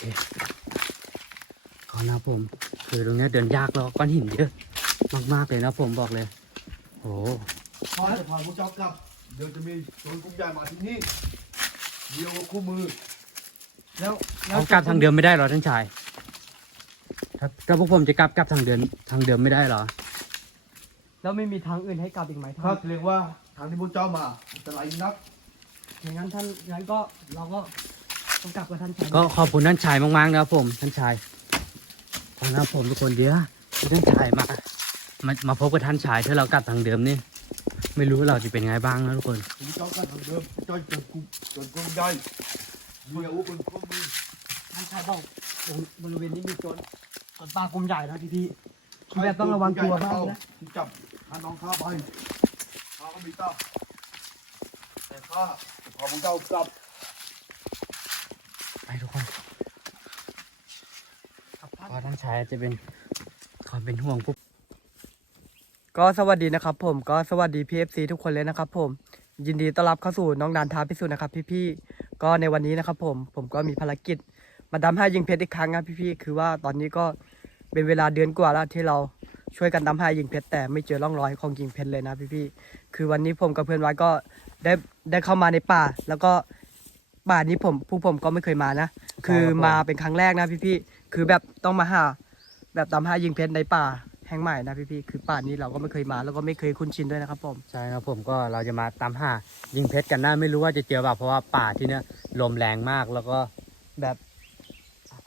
เคก็นะครับผมคือตรงเนี้ยเดินยากแล้วก้อนหินเยอะมากๆเลยนะผมบอกเลยโอ้พอจะพาพวกเจ้ากลับ เดี๋ยวจะมีโจรกลุ่มใหญ่มาที่นี่เดียวกับคู่มือ แล้วแล้วเขากลับทางเดิมไม่ได้เหรอท่านชายถ้าถ้าพวกผมจะกลับกลับทางเดินทางเดิมไม่ได้เหรอ แล้วไม่มีทางอื่นให้กลับอีกไหมถ้าท่านเรียกว่าทางที่พวกเจ้ามาอันตรายนัก อย่างนั้นท่านงั้นก็เราก็ ต้องกลับกับท่านชายก็ขอบคุณท่านชายมากๆนะครับผมท่านชายขอบคุณนะครับผมทุกคนเดียวที่ท่านชายมามามาพบกับท่านชายถ้าเรากลับทางเดิมนี่ไม่รู้ว่าเราจะเป็นไงบ้างนะทุกคนพวกเจ้ากลับทางเดิมพวกเจ้าเจอกลุ่มโจรกลุ่มใหญ่มีอาวุธเป็นคู่มือท่านชายบอกตรงบริเวณนี้มีโจรโจรป่ากลุ่มใหญ่นะพี่พี่คือแบบต้องระวังตัวมากนะที่จับพาน้องข้าไปข้าก็มีตาแต่ข้าจะพาพวกเจ้ากลับ ไปทุกคน ครับท่า นเพราะท่านชายจะเป็นความเป็นห่วงพวกก็สวัสดีนะครับ ผมก็สวัสดีพีเอฟซีทุกคนเลยนะครับ ผมยินดีต้อนรับเข้าสู่น้องนันทาพิสูจน์นะครับ พี่ๆก็ในวันนี้นะครับ ผมผมก็มีภารกิจ มาดำให้ยิงเพชรอีกครั้งครับพี่ๆคือว่าตอนนี้ก็เป็นเวลาเดือนกว่าแล้วที่เราช่วยกันดำให้ยิงเพชรแต่ไม่เจอร่องรอยของยิงเพชรเลยนะพี่ๆคือวันนี้ผมกับเพื่อนไว้ก็ได้ได้เข้ามาในป่า แล้วก็ป่านี้ผมผู้ผมก็ไม่เคยมานะ คือมาเป็นครั้งแรกนะพี่ๆ คือแบบต้องมาหา แบบดำให้ยิงเพชรในป่าแห่งใหม่นะพี่ๆคือป่านี้เราก็ไม่เคยมาแล้วก็ไม่เคยคุ้นชินด้วยนะครับผมใช่ครับผมก็เราจะมาตามหายิงเพชรกันนะไม่รู้ว่าจะเจอแบบเพราะว่าป่าที่เนี้ยลมแรงมากแล้วก็แบบ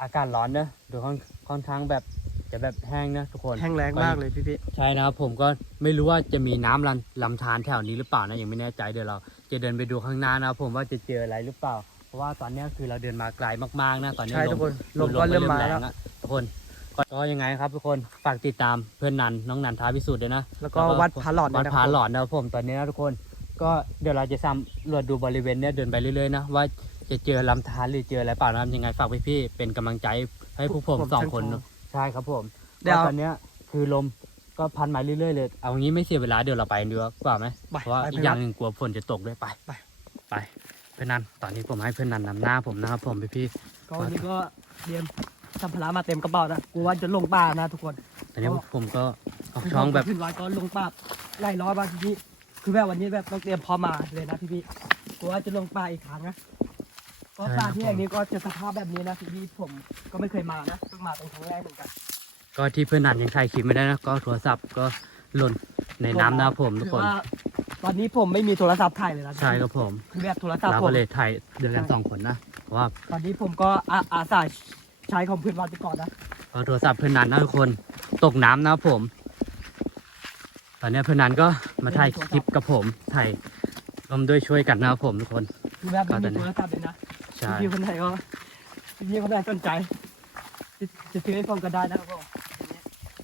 อากาศร้อนเนอะดูค่อนค่อนข้างแบบจะแบบแห้งนะทุกคนแห้งแรงมากเลยพี่ใช่นะครับผมก็ไม่รู้ว่าจะมีน้ำลำลำธารแถวนี้หรือเปล่านะยังไม่แน่ใจเดี๋ยวเรา จะเดินไปดูข้างหน้านะครับผมว่าจะเจออะไรหรือเปล่าเพ ราะว่าตอนเนี้ยคือเราเดินมาไกลมากๆนะตอนๆนี้ใช่ลทุกมคนลมก็เริ่มมาแรแล้วงอะทุกคนก็ก็ยังไงครับทุกคนฝากติดตามเพื่อนนันน้องนันท้าพิสูจน์ด้วยนะแล้วก็วัดผาหลอดวัดนะคผารับหลอดนะครับผมตอนนี้นะทุกคน ก็เดี๋ยวเราจะซ้ำรวดดูบริเวณเนี้ยเดินไปเรื่อยๆนะว่าจะเจอลำธารหรือเจออะไรเปล่านะครับยังไงฝากพี่ๆเป็นกำลังใจให้พวกผมสองคนนะใช่ครับผมเดี๋ยวก็ตอนเนี้ยคือลมก็พัดมาเรื่อยๆเลย เอางี้ไม่เสียเวลาเดี๋ยวเราไปดีกว่าไหมไปเพราะว่าไปอีกอย่างหนึ่งกลัวฝนจะตกด้วยไปไปไป เพื่อนนันตอนนี้ผมให้เพื่อนนันนำหน้าผมนะครับ ผมพี่ก็วันนี้ก็เตรียมสัมภาระมาเต็มกระเป๋านะกูว่าจะลงป่านะทุกคนๆตอนนี้ผมก็ออกช่องแบบขึ้นไว้ก็ลงป่าไล่ล้อมาพี่ๆคือแบบวันนี้แบบต้องเตรียมพร้อมมาเลยนะพี่ๆกูว่าจะลงป่าอีกครั้งนะก็ป่าที่แห่งนี้ก็จะสภาพแบบนี้นะพี่ๆผมก็ไม่เคยมานะเพิ่งมาตรงครั้งแรกเหมือนกัน ก็ที่เพื่อนนันยังถ่ายคลิปไม่ได้นะก็โทรศัพท์ก็หล่นในน้ำนะครับผมทุกคนอว่า ตอนนี้ผมไม่มีโทรศัพท์ถ่ายเลยนะใช่ครับผมคือแบบโทรศัพท์เราผมก็เลยถ่ายเดินกันสองคนนะเพราะว่าตอนนี้ผมก็อาอาสาใช้ของเพื่อนวันไปก่อนนะเพราะโทรศัพท์เพื่อนนันนะทุกคนตกน้ำนะครับผม ตอนนี้เพื่อนนันก็มาถ่ายคลิปกับผมถ่ายร่วมด้วยช่วยกันนะครับผมทุกคน คือแบบไม่ก็ตอมีนนี้โทรศัพท์เลยนะใช่พี่คนไหนก็พี่คนไหนสนใจ จะจะซื้อให้ผมก็ได้นะครับผม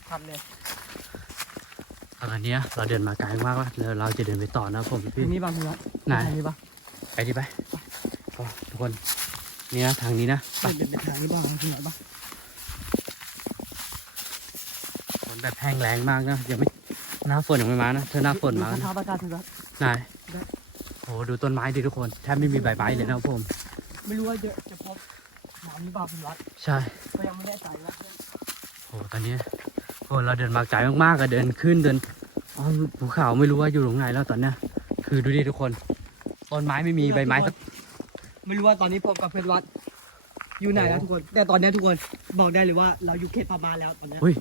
ทำเลย ตอนนี้เราเดินมาไกลมากแล้วแล้วเราจะเดินไปต่อนะครับผมทีพี่นี้บางทีละไหนทางนี้ปะไปดิไปก็ทุกคนนี่นะทางนี้นะไปเดินไปทางนี้บ้างทางไหนบ้างฝนแบบแห้งแรงมากนะยังไม่หน้าฝนยังไม่มานะเธอหน้าฝนมาดูสนะภาพอากาศเถอะครับไหนได้โอ้ดูต้นไม้ดิทุกคนแทบไม่มีใบไม้เลยนะครับผม ไม่รู้ว่าจะจะพบน้ำนี้บ้างเป็นรัดใช่ก็ยังไม่แน่ใจนะโอ้ตอนนี้ โอ้เราเดินมาไกลมากๆอะเดินขึ้นเดินอ๋อภูเขาไม่รู้ว่าอยู่ตรงไหนแล้วตอนเนี้ยคือดูดิทุกคนต้นไม้ไม่มีใบไม้สักไม่รู้ว่าตอนนี้ผมกับเพื่อนวัดอยู่ไหนโอ้นะทุกคน แต่ตอนนี้ทุกคนบอกได้เลยว่าเราอยู่เขตประมาณแล้วตอนนี้เฮ้ย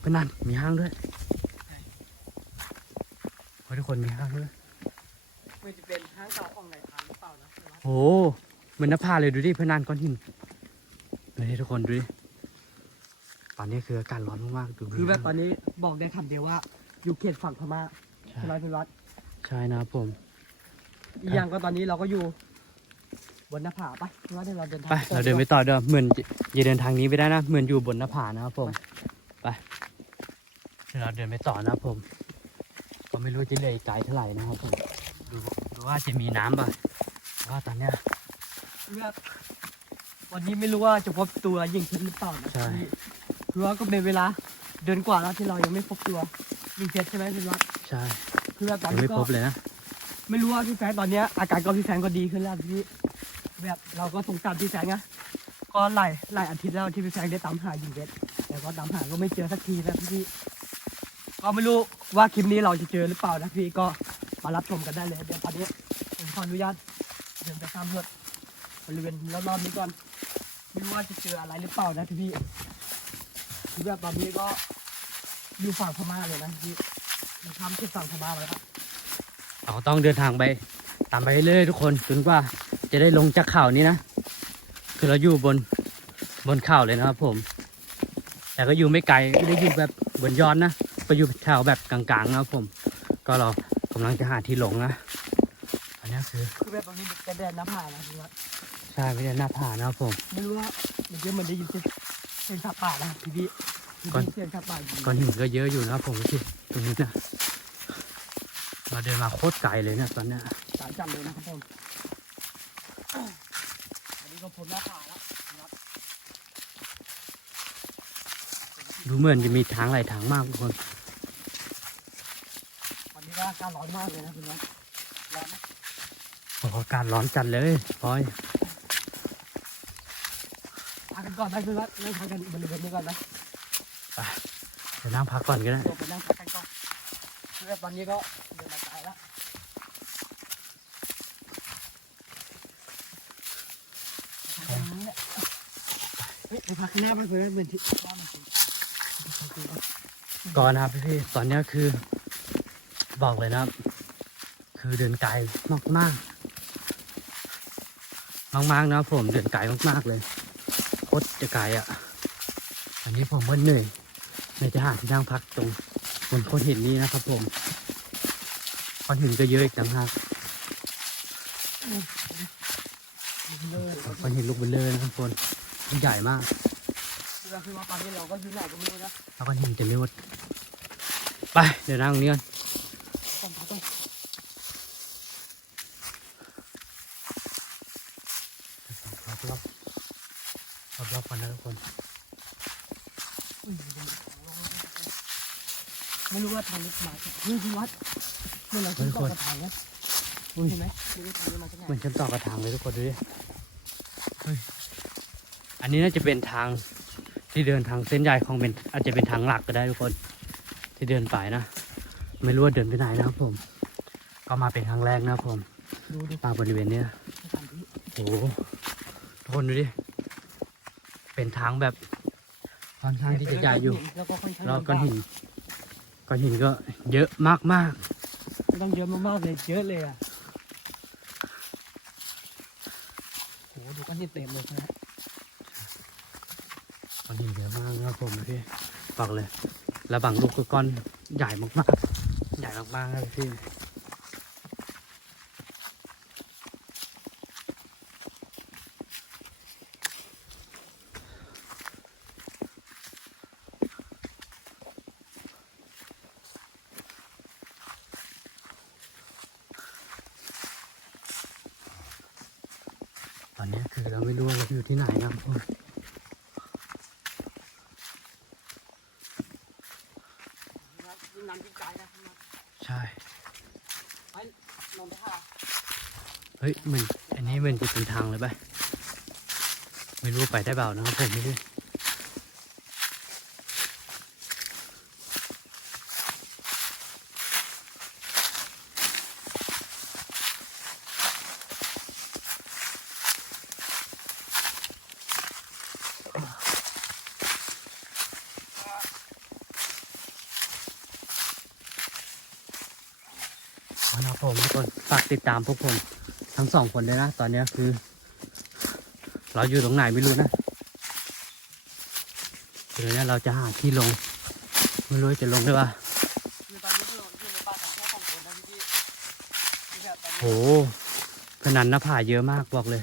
เป็นนั่นมีห้างด้วยเฮ้ยทุกคนมีห้างด้วยไม่จะเป็นห้างเก่าของไหนทานหรือเปล่านะเพื่อนวัดโอ้เหมือนหน้าผาเลยดูดิเพื่อนนันก้อนหินดูดิทุกคนดูดิ ตอนนี้คืออากาศร้อนมากๆดูมีคือแบบตอห้างนนี้บอกได้คำเดียวว่า อยู่เขตฝั่งพม่าใช่ใช่ไหมเพื่อนวัดใช่นะครับผม อีกอย่างก็ตอนนี้เราก็อยู่ บนหน้าผาไปเพื่อนวัดเดี๋ยวเราเดินทางไปเราเดินไปต่อเดิมเหมือนจะอย่าเดินทางนี้ไปได้นะ เหมือนอยู่บนหน้าผานะครับผม ไปเดี๋ยวเราเดินไปต่อนะครับผม ก็ไม่รู้จะเหลยไกลเท่าไหร่นะครับผม ดูดูว่าจะมีน้ำป่ะเพราะว่าตอนเนี้ยแบบวันนี้ไม่รู้ว่าจะพบตัวยิงเพชรหรือเปล่านะใช่พี่ คือว่าก็เป็นเวลาเดินกว่าแล้วที่เรายังไม่พบตัวยิงเพชรใช่ไหมเพื่อนวัดใช่คือแบบตอนยังนี้ไม่ก็พบเลยนะไม่รู้ว่าพี่แฟนตอนเนี้ยอาการก็พี่แฟนก็ดีขึ้นแล้วพี่แบบเราก็สงสารพี่แฟนไงก็หลายหลายอาทิตย์แล้วที่พี่แฟงได้ตามหายิงเพชรแต่ก็ตามหาก็ไม่เจอสักทีนะพี่ก็ไม่รู้ว่าคลิปนี้เราจะเจอหรือเปล่านะพี่ก็มารับชมกันได้เลยเดี๋ยวตอนนี้ผมขออนุญาตเดินไปตามรถบริเวณรอบๆนี้ก่อนไม่รู้ว่าจะเจออะไรหรือเปล่านะพี่พี่ คือแบบตอนนี้ก็อยู่ฝั่งพม่าเลยนะพี่มันข้ามที่ฝั่งพม่ามาแล้วเราต้องเดินทางไปตามไปเรื่อยๆทุกคนจนกว่าจะได้ลงจากเขานี้นะ คือเราอยู่บนบนเขาเลยนะครับผม แต่ก็อยู่ไม่ไกลไม่ได้อยู่แบบบนยอดนะก็อยู่แถวแบบกลางๆนะครับผม ก็เรากำลังจะหาที่ลงนะอันนี้คือคือแบบตรงนี้เป็นแดนน้ำผ่านะพี่ว่าใช่ไม่ได้หน้าผานะครับผมไม่รู้ว่าเมื่อกี้มันได้ยินเสียงเสียงสัตว์ป่านะพี่พี่ก่อน เสียงสัตว์ป่าอยู่ก้อนหินก็เยอะอยู่นะครับผมที่ตรงนี้นะเราเดินมาโคตรไกลเลยเนะตอนเนี้ยสายจับเลยนะครับผมอันนี้ก็พ้นหน้าผาแล้วนะครับดูเหมือนจะมีทางหลายทางมากทุกคน วันนี้ก็อากาศร้อนมากเลยนะพี่น้องร้อนนะโอ้โหอากาศร้อนจัดเลยพลอยพา กันก่อนไปพี่วัดนั่งพักกันบริเวณนี้ก่อนนะเดี๋ยวนั่งพักก่อนก็ได้เดี๋ยวไปนั่งพักกันก่อนคือแบบตอนนี้ก็เดินมาไกลแล้วพักตรงนี้แหละเฮ้ยไปพักข้างหน้าไปเพื่อนเหมือนที่ว่ามันจริงก่อนนะครับพี่ๆตอนเนี้ยคือ บอกเลยนะครับ คือเดินไกลมากมากมากมากๆนะครับผมเดินไกลมากๆเลยโคตรจะไกลอะ อันนี้ผมว่าเหนื่อยในจะหาที่นั่งพักตรงบนโคนหินนี้นะครับผมก้อนหินก็เยอะอีกต่างหากเลยก้อนหินลูกเบลเลอร์นะครับคนใหญ่มากคือคือว่าตอนนี้เราก็อยู่ไหนก็ไม่รู้นะแล้วก้อนหินจะเรียกว่าไปเดี๋ยวนั่งตรงนี้ก่อน ต้องพักต้อง รอบรอบรอบรอบๆก่อนนะทุกคน อุ้ย ไม่รู้ว่าทางนี้มาจากเฮ้ยพี่วัดเมื่อเราขึ้นต่อกระถางนะอุ้ยเห็นไหมไม่รู้ทางนี้มาจากไหนเหมือนฉันต่อกระถางเลยทุกคนดูดิเฮ้ยอันนี้น่าจะเป็นทางที่เดินทางเส้นใหญ่ของเป็นอาจจะเป็นทางหลักก็ได้ทุกคน ที่เดินไปนะ ไม่รู้ว่าเดินไปไหนนะครับผม ก็มาเป็นครั้งแรกนะครับผมดูดูมาบริเวณเนี้ยสถานที่โอ้โหทุกคนดูดิเป็นทางแบบค่อนข้างที่จะใหญ่อยู่แล้วก็ค่อนข้างแล้วก้อนหิน ก้อนหินก็เยอะมากมากไม่ต้องเยอะมากๆเลยเยอะเลยอะโหดูก้อนหินเต็มเลยนะๆก้อนหินเยอะมากนะครับผมพี่บอกเลย แล้วบางลูกก็ก้อนใหญ่มากๆ ใหญ่มากๆเลยพี่ อนนี้คือเราไม่รู้ว่าเราอยู่ที่ไหนนะครับน้ำยิ่งไกลนะใช่ไปลงไปค่ะเฮ้ยเหมือนอันนี้เหมือนจะเป็นทางเลยปะไม่รู้ไปได้เปล่านะครับผมไม่รู้ ผมทุกคนฝากติดตามพวกผมทั้งสองคนเลยนะ ตอนนี้คือ เราอยู่ตรงไหนไม่รู้นะเดี๋ยวเนี้เราจะหาที่ลง ไม่รู้จะลงได้ปะคือตอนนี้อยู่อยู่ในป่าสองแค่สองคนนะพี่พี่คือแบบตอนโหนี้ขนาดหน้าผาเยอะมากบอกเลย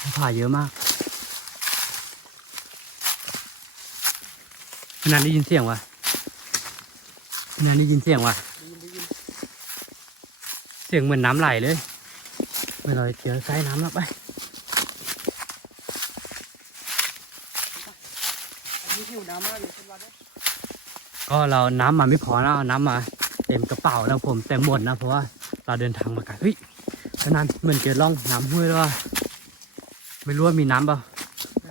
หน้าผาเยอะมากขนาดได้ยินเสียงวะ นาดได้ยินเสียงวะเสียงเหมือนน้ำไหลเลยเมื่อเราเจอไส้น้ำแล้วไปอันนี้หิวน้ำมากเลยคุณวัดเนี่ยก็เราน้ำมาไม่พอนะเอาน้ำมาเต็มกระเป๋าแล้วผมเต็มหมดนะเพราะว่าเราเดินทางมาไกลเฮ้ยขนาดเหมือนเจอร่องน้ำห้วยแล้วว่ะไม่รู้ว่ามีน้ำเปล่า ไ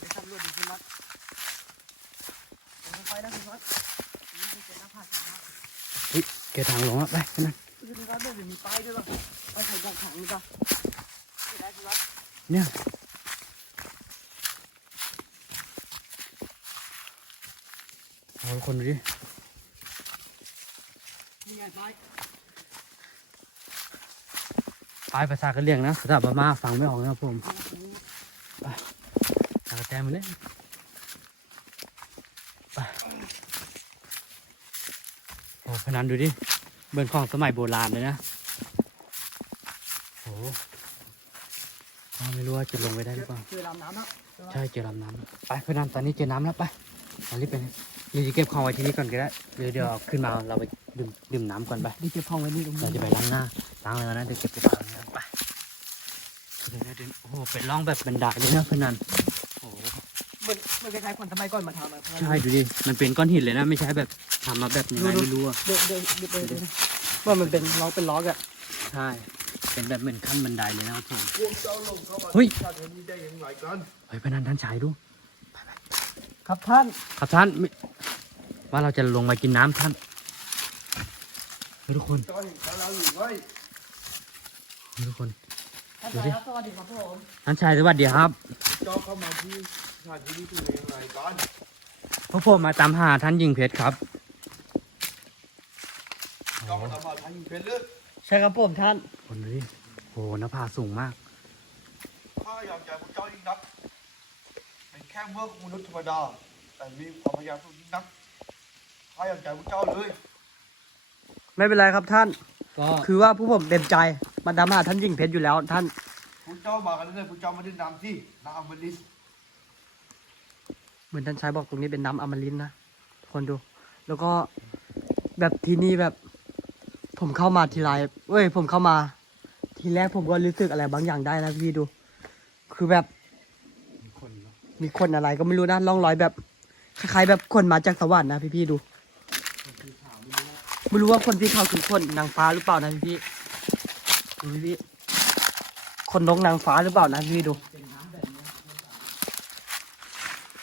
ปสำรวจดูคุณน็อตค่อยๆนะคุณน็อตนี่เป็นหน้าผาช้า เฮ้ยเก ทางลงแล้วไปแค่นั้นคือคุณน็อตเดี๋ยวมีป้ายด้วยป่ะป้ายใส่กล่องขังนี่ป่ะไม่ได้คุณน็อตเนี่ยเอาทุกคนดูดินี่ไงป้ายปลายภาษากะเหรี่ยงนะภาษาพม่าฟังไม่ออกนะครับผมตากระแตมาเลยไปโอ้พนันดูดิ เบิร์นของสมัยโบราณเลยนะโอ้อ้าวไม่รู้ว่าจะลงไปได้หรือเปล่าคือลำน้ำอะใช่เจอลำน้ำไปพนันตอนนี้เจอน้ำแล้วไปเรารีบไปเลยเราจะเก็บของไว้ที่นี่ก่อนก็ได้เดี๋ยวเดี๋ยวเอาขึ้นมาเราไปดื่มดื่มน้ำก่อนไปดีเก็บห้องไว้นี่ตรงเรานี้จะไปล้างหน้าล้างอะไรกันนะเดี๋ยวเก็บกระเป๋าเนี่ยไปเดี๋ยวเดี๋ยวเดี๋ยวโอ้โหเป็นร่องแบบบันไดเลยนะพนันโอ้โหเห มือนเหมือนคล้ายๆคนสมัยก่อนมาทำอะ ใช่ดูดิ มันเป็นก้อนหินเลยนะ ไม่ใช่แบบทำมาแบบยังไงไม่รู้อะเดินเดินเดินเดินเดินว่ามันเป็นล็อกเป็นล็อกอะใช่ เป็นแบบเหมือนขั้นบันไดเลยนะครับผม พวกเจ้าลงเข้ามาเฮ้ยชาตินี้ได้อย่างไรกัน เฮ้ยพนันท่านชายดู ครับท่านครับท่านไม่ว่าเราจะลงมากินน้ำท่านเฮ้ยทุกคนเจ้าเห็นเขาแล้วหรือไม่เฮ้ยทุกคน ท่านดูดิชายครับสวัสดีครับผมท่านชายสวัสดีครับเจ้าเข้ามาที่สถานที่นี้คืออย่างไรกันพวกผมมาตามหาท่านยิงเพชรครับเจ้ามาทำมาทางยิงเพชรหรือใช่ครับผมท่านคนดูดิโหหน้าผาสูงมากข้าอยากใจพวกเจ้ายิ่งนักเป็นแค่เมื่อมนุษย์ธรรมดาแต่มีความพยายามสูงยิ่งนักข้าอยากใจพวกเจ้าเลย ไม่เป็นไรครับท่าน ก็คือว่าผู้ผมเต็มใจมาดำหาท่านยิ่งเพชรอยู่แล้ว ท่านพวกเจ้ามากันเรื่อยๆพวกเจ้ามาได้นำที่นางอมรินทร์เหมือนท่านชายบอกตรงนี้เป็นน้ำอมฤตนะคนดู แล้วก็แบบที่นี่แบบ ผมเข้ามาทีไรเอ้ย ผมเข้ามา ทีแรกผมก็รู้สึกอะไรบางอย่างได้นะพี่ดู คือแบบคนเนอะมีคนอะไรก็ไม่รู้นะร่องรอยแบบคล้ายๆแบบคนมาจากสวรรค์นะพี่ๆดู ไม่รู้ว่าคนที่เขาคือคนนางฟ้าหรือเปล่านะพี่ๆดูพี่ๆคนนกนางฟ้าหรือเปล่านะพี่ๆดู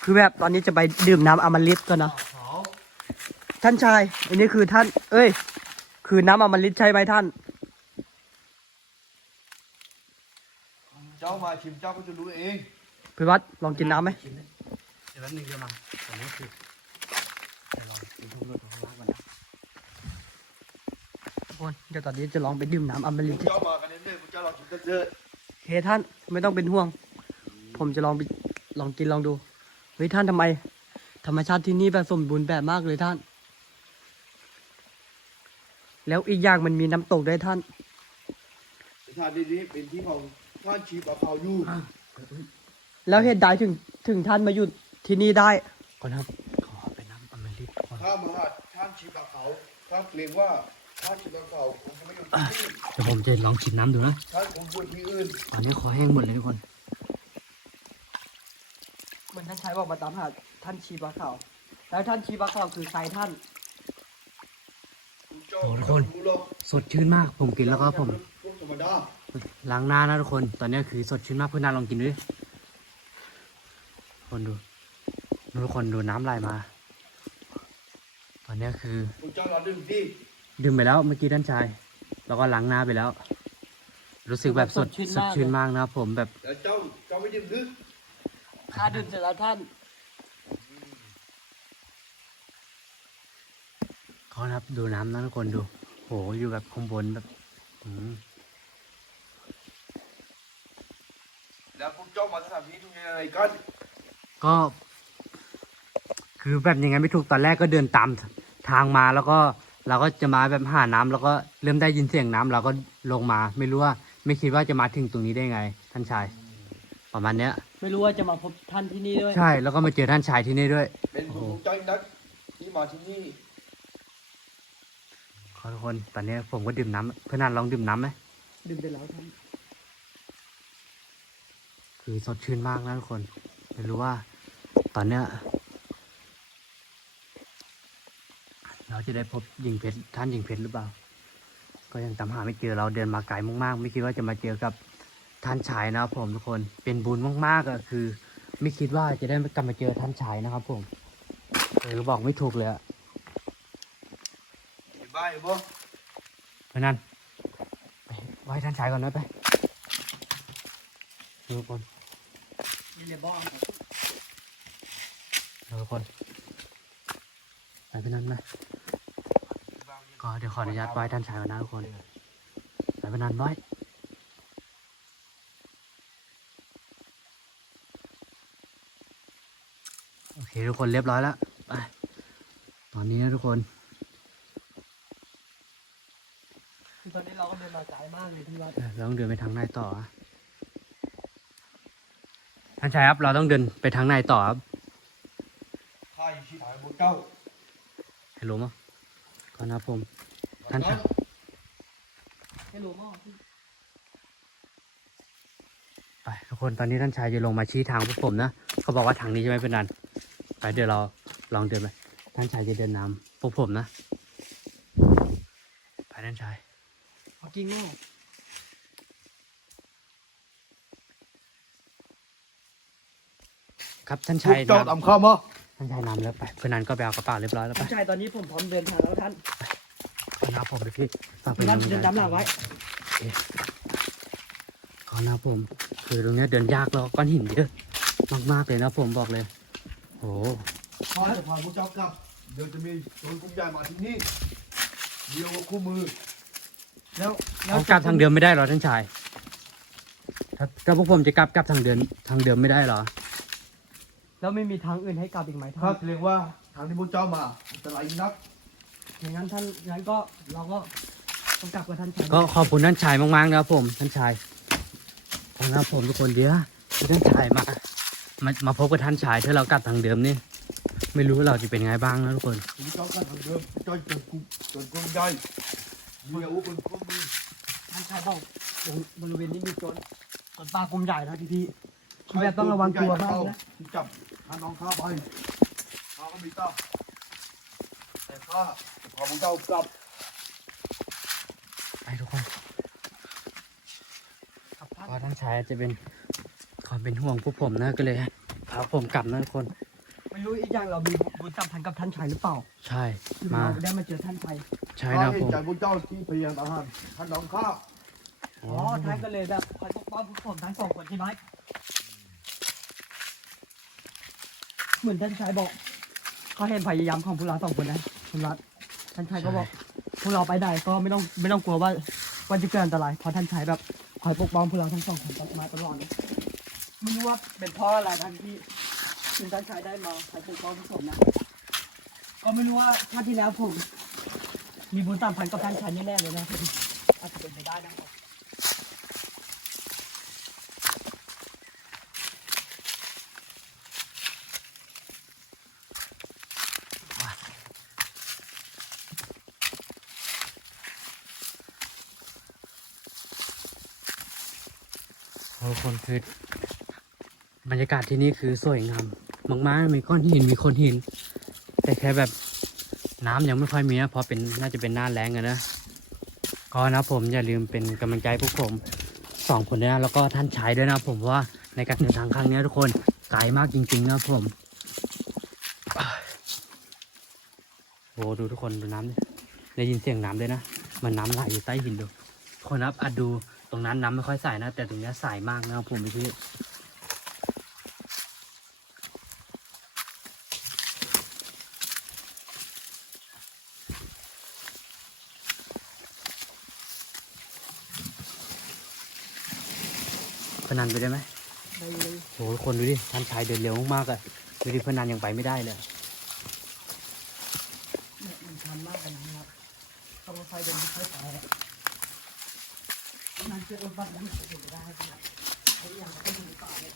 คือแบบตอนนี้จะไปดื่มน้ำอมฤตก่อนนะเขาท่านชายอันนี้คือท่าน เอ้ย คือน้ำอมฤตใช่ไหมท่าน เจ้ามาชิมเจ้าก็จะรู้เองพี่วัดลองกินน้ำไหมกินเลยเดี๋ยวแป๊บนึงเดี๋ยวมาตอนนี้คือเดี๋ยวเราไปทุบรถของเราก่อนนะทุก คน เดี๋ยวตอนนี้จะลองไปดื่มน้ำอมฤพวตกเจ้ามากันเรื่อยๆพวกเจ้าลองชิมกันเถอะเฮ้ท่านไม่ต้องเป็นห่วง ผมจะลองไปลองกินลองดู เฮ้ยท่านทำไม ธรรมชาติที่นี่แบบสมบูรณ์แบบมากเลยท่าน แล้วอีกอย่างมันมีน้ำตกด้วยท่านสถานที่นี้เป็นที่ของท่านชีปะเขาอยู่แล้วเหตุใดถึงถึงท่านมาอยู่ที่นี่ได้ก่อนครับขอเป็นน้ำอมฤตก่อนถ้ามาหาท่านชีปะเขาท่านเกรงว่าท่านชีปะ เขาคงจะไม่อยู่ที่นี่เดี๋ยวผมจะลองชิมน้ำดูนะท่านคงบวชที่อื่นตอนนี้คอแห้งหมดเลยทุกคน เหมือนท่านชายบอกมาตามหาท่านชีบะขาวแล้วท่านชีบะขาวคือใครท่านพวกเจ้าโอ้ทุกคนรู้หรอกสดชื่นมาก ผมกินแล้วก็ผมพวกธรรมดาล้างหน้านะทุกคน ตอนนี้คือสดชื่นมากเพื่อนนาลองกินดูดิคนดูดูทุกคนดูน้ำไหลมา ตอนนี้คือ พวกเจ้าเราดื่มที่ดื่มไปแล้วเมื่อกี้ท่านชาย แล้วก็ล้างหน้าไปแล้ว รู้สึกแบบสดสดชื่นมากนะครับผมแบบแล้วเจ้าเจ้าไม่ดื่มหรือข้าดื่มเสร็จแล้วท่าน เขานะครับดูน้ำนะทุกคนดู โหอยู่แบบข้างบนแบบอืมแล้วพวกเจ้ามาสถานที่ตรงนี้อะไรกันก็ คือแบบยังไงไม่ถูกตอนแรกก็เดินตามทางมาแล้วก็ เราก็จะมาแบบหาน้ำแล้วก็เริ่มได้ยินเสียงน้ำเราก็ลงมาไม่รู้ว่า ไม่คิดว่าจะมาถึงตรงนี้ได้ไง ท่านชาย ประมาณเนี้ย ไม่รู้ว่าจะมาพบท่านที่นี่ด้วย ใช่ แล้วก็มาเจอท่านชายที่นี่ด้วย เป็นบุญของเจ้าอีกนักที่มาที่นี่ขอทุกคนตอนนี้ผมก็ดื่มน้ำเพื่อนนันลองดื่มน้ำไหมดื่มไปแล้วท่านคือสดชื่นมากนะทุกคนไม่รู้ว่า ตอนเนี้ย เราจะได้พบยิงเพชรท่านยิงเพชรหรือเปล่า ก็ยังตามหาไม่เจอเราเดินมาไกลมากๆ ไม่คิดว่าจะมาเจอกับท่านชายนะครับผมทุกคนเป็นบุญมากๆอะคือ ไม่คิดว่าจะได้กลับมาเจอท่านชายนะครับผมเออบอกไม่ถูกเลยอะไอ้บ้าไอ้บ่เพราะนั้นไปไหว้ท่านชายก่อนนะไปทุกคนนี่เลยบ้องทุกคนไปไปนั้นไหม ก็เดี๋ยวขออนุญาตไหว้ท่านชายก่อนนะทุกคนไปไปนั้นไหว้โอเคทุกคนเรียบร้อยแล้วไปตอนนี้นะทุกคนคือตอนนี้เราก็เดินมาไกลมากเลยที่วัดเออเราต้องเดินไปทางในต่ออะท่านชายครับ เราต้องเดินไปทางในต่อครับข้าอยู่ที่ฐานบุญเจ้าเห็นรู้มั้ย ก่อนนะครับผมท่านชายให้รู้มั้งไปทุกคนตอนนี้ท่านชายจะลงมาชี้ทางพวกผมนะเขาบอกว่าทางนี้ใช่ไหมเป็นนันไปเดี๋ยวเราลองเดินไปท่านชายจะเดินนำพวกผมนะไปท่านชายเอาจริงแน่ครับท่านพวชากยเจ้านตามข้ามาำ ท่านชายนำแล้วไปเพื่อนนั้นก็ไปเอากระเป๋าเรียบร้อยแล้วไปใช่ตอนนี้ผมพร้อมเดินทางแล้วท่านขอนับผมเลยพี่ฝากไปท่านดูเดินตามหลังไว้ขอนับผม คือตรงเนี้ยเดินยากแล้วก้อนหินเยอะมากๆเลยนะผมบอกเลยโอ้ข้าจะพาพวกเจ้ากลับ เดี๋ยวจะมีโจรกลุ่มใหญ่มาที่นี่เดียวกับคู่มือ แล้วแล้วเขากลับทางเดิมไม่ได้เหรอท่านชายถ้าถ้าพวกผมจะกลับกลับทางเดินทางเดิมไม่ได้เหรอ แล้วไม่มีทางอื่นให้กลับอีกไหมข้าท่านเกรงว่าทางที่พวกเจ้ามาอันตรายนัก อย่างนั้นท่านงั้นก็เราก็ต้องกลับกับท่านชายก็ขอบคุณท่านชายมากๆนะครับผมท่านชายขอบคุณครับผมทุกคนเดียวที่ท่านชายมามามาพบกับท่านชายถ้าเรากลับทางเดิมนี่ไม่รู้ว่าเราจะเป็นไงบ้างนะทุกคนพวกเจ้ากลับทางเดิมพวกเจ้าเจอกลุ่มเจอกลุ่มใหญ่มีอาวุธเป็นคู่มือท่านชายบอกตรงบริเวณนี้มีโจรโจรป่ากลุ่มใหญ่นะพี่พี่คือแบบต้องระวังตัวมากนะที่จับ พาน้องข้าไปข้าก็มีเจ้าแต่ข้าจะพาพวกเจ้ากลับไปทุกคนครับท่านเพราะท่านชายจะเป็นความเป็นห่วงพวกผมนะก็เลยพาผมกลับนะทุกคน ไม่รู้อีกอย่างเรามีบุญสัมพันธ์กับท่านชายหรือเปล่า ใช่คือมาเราได้มาเจอท่านชายใช่ข้านะเห็ผนมใจพวกเจ้าที่พยายามตามหาท่านน้องข้า อ๋อท่านก็เลยแบบคอยปกป้องพวกผมทั้งสองคนใช่ไหม เหมือนท่านชายบอกเขาเห็นพยายามของพวกเราสองคนนะคุณรัฐท่านชายก็บอกพวกเราไปได้ก็ไม่ต้องไม่ต้องกลัวว่าว่าจะเกิดอันตรายเพราะท่านชายแบบคอยปกป้องพวกเราทั้งสองคนมาตลอดเลยไม่รู้ว่าเป็นเพราะอะไรท่านที่ถึงท่านชายได้มาคอยปกป้องพวกผมนะก็ไม่รู้ว่าชาติที่แล้วผม มีบุญสัมพันกับท่านชายแน่ๆเลยนะอาจจะเป็นไปได้นะครับ ทุกคนคือบรรยากาศที่นี่คือสวยงามมากๆมีก้อนหินมีคนหิน แต่แค่แบบน้ำยังไม่ค่อยมีนะเพราะเป็นน่าจะเป็นหน้าแรงอะนะก็นะผมอย่าลืมเป็นกำลังใจพวกผมสองคนด้วยนะแล้วก็ท่านชายด้วยนะผมเพราะว่าในการเดินทางครั้งนี้ทุกคนไกลมากจริง ๆ นะผมโอ้ดูทุกคนดูน้ำดิได้ยินเสียงน้ำด้วยนะ มันน้ำไหลอยู่ใต้หินดูคนครับอะดู ตรงนั้นน้ำไม่ค่อยใสนะ แต่ตรงเนี้ยใสมากนะครับผมพี่พนันไปได้ไหมได้เลยโหคนดูดิท่านชายเดินเร็วมากๆอะดูดิพนันยังไปไม่ได้เลยเนี่ยมันชันมากเลยนะครับต้องรถไฟเดินไม่ค่อยไป อะนั่นเชื่อรถบัสนั้นถึงจะได้ครับไอ้อย่างก็ถึงป่าเลย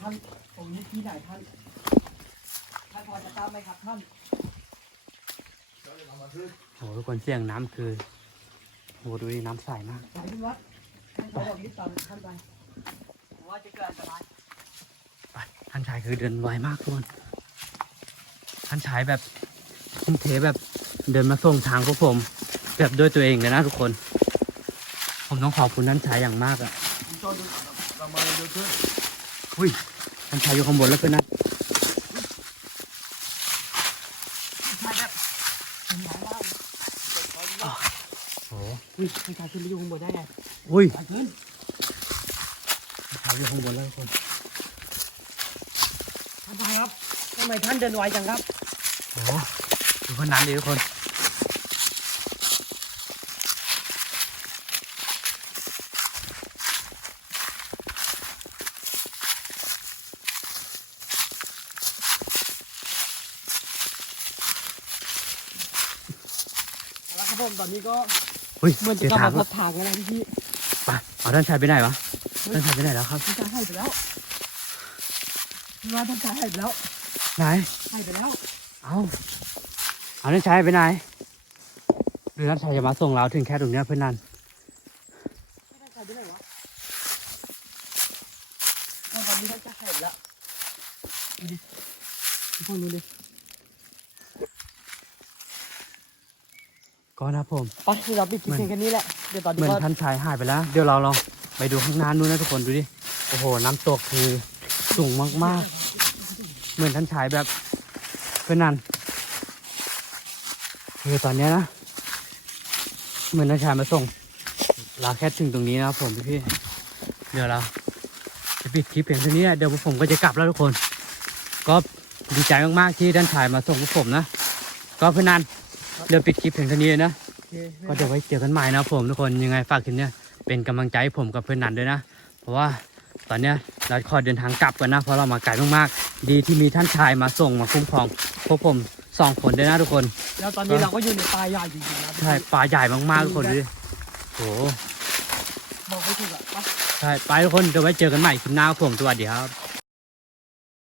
ท่านตรงนี้ที่ไหนท่านท่านพอจะทราบไหมครับท่านเจ้าจะทำมาซื้อโหทุกคนเสียงน้ำคือโหดูดิน้ำใสมากสายขึ้นวัดท่านเขาบอกรีบตามท่านไปเพราะว่าจะเกิดอันตรายไปท่านชายคือเดินไวมากทุกคนท่านชายแบบทุ่มเทแบบเดินมาส่งทางพวกผม แบบด้วยตัวเองเลยนะทุกคน ผมต้องขอบคุณท่านชายอย่างมากอะคุณเจ้าดูเรามาเร็วๆขึ้นอุ้ยท่านชายอยู่ข้างบนแล้วเพื่อนนะใช่ครับเห็นไหมว่าโอ้อุ้ยท่านชายขึ้นไปอยู่ข้างบนได้ไงอุ้ยไปขึ้นท่านชายอยู่ข้างบนแล้วทุกคนท่านชายครับทำไมท่านเดินไวจังครับโอ้ดูเพื่อนนั้นดิทุกคน เอาละครับผม ตอนนี้ก็อุ้ยเหมือนจะเจอกลับทางมาพแล้วบทางกันแล้วพี่ไปเอาท่านชายไปไหนวะท่านชายไปไหนแล้วครับท่านชายหายไปแล้วพี่ว่าท่านชายหายไปแล้วไหนหายไปแล้วเอาเอาท่านชายไปไหนหรือท่านชายจะมาส่งเราถึงแค่ตรงเนี้ยเพื่อนนันท่านชายไปไหนวะตอนนี้ท่านชายหายไปแล้วดูดิดูฟังดูดิ ก็นะผมไปเดี๋ยวเราปิดคลิปเพียงแค่นี้แหละเดี๋ยวตอนเหนี้มือนก็ท่านชายหายไปแล้ว เดี๋ยวเราลองไปดูข้างหน้านู้นนะทุกคนดูดิโอ้โห น้ำตกคือสูงมากๆ เหมือนท่านชายแบบเพื่อนนันคือตอนเนี้ยนะ เหมือนท่านชายมาส่งเราแค่ถึงตรงนี้นะครับผมพี่ๆเดี๋ยวเราจะปิดคลิปเพียงเท่านี้แหละเดี๋ยวพวกผมก็จะกลับแล้วทุกคน ก็ดีใจมากๆที่ท่านชายมาส่งพวกผมนะ ก็เพื่อนนัน เดี๋ยวปิดคลิปเพียงเท่านี้นะโอเคก็เดี๋ยวไว้เจอกันใหม่นะครับผมทุกคนยังไงฝากคลิปเนี้ยเป็นกำลังใจให้ผมกับเพื่อนนันด้วยนะ เพราะว่าตอนเนี้ยเราขอเดินทางกลับกันนะ เพราะเรามาไกลมากๆ ดีที่มีท่านชายมาส่งมาคุ้มครองพวกผมสองคนด้วยนะทุกคน แล้วตอนนี้เราก็อยู่ในป่าใหญ่จริงๆนะใช่ปลาใหญ่มากๆทุกคนดูดิโอ้โหบอกไม่ถูกอะไปใช่ไปทุกคนเดี๋ยวไว้เจอกันใหม่คลิปหน้าครับผมสวัสดีครับ